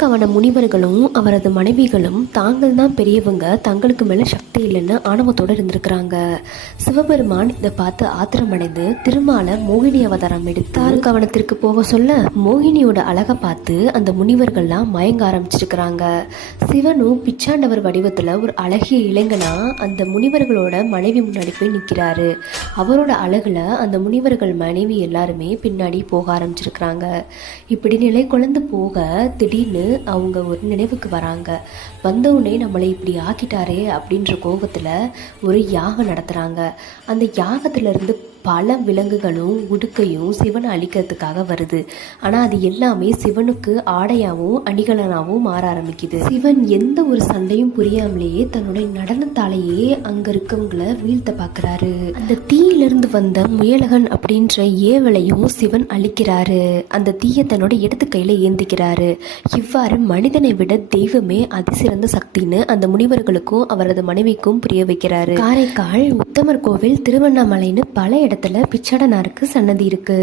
கவன முனிவர்களும் அவரது மனைவிகளும் தாங்கள் தான் பெரியவங்க, தங்களுக்கு மேல சக்தி இல்லைன்னு ஆணவத்தோடு இருந்திருக்கிறாங்க. சிவபெருமான் இதை பார்த்து ஆத்திரமடைந்து திருமால மோகினி அவதாரம் எடுத்தார். கவனத்திற்கு போக சொல்ல மோகினியோட அழகை பார்த்து அந்த முனிவர்கள்லாம் மயங்க ஆரம்பிச்சிருக்கிறாங்க. சிவனும் பிச்சாண்டவர் வடிவத்தில் ஒரு அழகிய இளைஞனா அந்த முனிவர்களோட மனைவி முன்னாடி போய் நிற்கிறாரு. அவரோட அழகுல அந்த முனிவர்கள் மனைவி எல்லாருமே பின்னாடி போக ஆரம்பிச்சிருக்கிறாங்க. இப்படி நிலை குழந்து போக திடீர்னு அவங்க ஒரு நினைவுக்கு வராங்க. வந்தவுடனே நம்மளை இப்படி ஆக்கிட்டாரே அப்படின்ற கோபத்தில் ஒரு யாகம் நடத்துகிறாங்க. அந்த யாகத்திலிருந்து பல விலங்குகளும் உடுக்கையும் சிவனை அழிக்கிறதுக்காக வருது. ஆனால் அது எல்லாமே சிவனுக்கு ஆடையாகவும் அணிகலனாகவும் மாற ஆரம்பிக்குது. சிவன் எந்த ஒரு சண்டையும் புரியாமலேயே தன்னுடைய நடனத்தாலேயே அங்கே இருக்கவங்களை வீழ்த்த பார்க்குறாரு. அந்த தீயிலிருந்து வந்த முயலகன் அப்படின்ற ஏவலையும் சிவன் அழிக்கிறாரு. அந்த தீயை தன்னோட இடத்து கையில் ஏந்திக்கிறாரு. இவ்வாறு மனிதனை விட தெய்வமே அதிசிறந்த சக்தின்னு அந்த முனிவர்களுக்கும் அவரது மனைவிக்கும் புரிய வைக்கிறாரு. காரைக்கால் உத்தமர் கோவில், திருவண்ணாமலைன்னு பல இடத்துல பிச்சாடனாருக்கு சன்னதி இருக்கு.